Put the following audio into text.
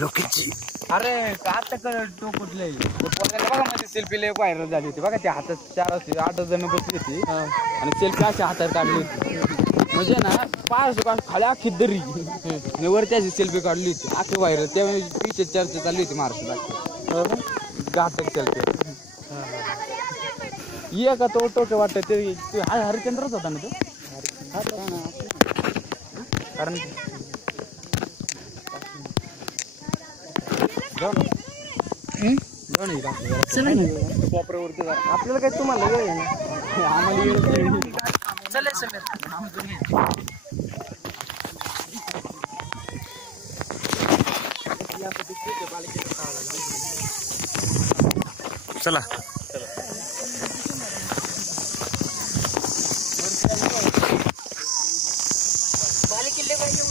लोकेची अरे आता तो कुठले बघा मध्ये सेल्फी लय व्हायरल झाली होती बघा, त्या हातात 8 जण बसली होती आणि सेल्फी अशा हातात काढली होती. म्हणजे ना पाच खाली अख्खी दरी आणि वर त्याची सेल्फी काढली होती अख्खी व्हायरल. त्यावेळी विषय चर्चा चालली होती महाराष्ट्रात घातक सेल्फी. ये का तो टोके वाटत ते हरिश्चंद्रच होता ना तो. कारण आपल्याला काय तुम्हाला वेळ आहे ना, आम्हाला वेळ चला बाले किल्ले पाहिजे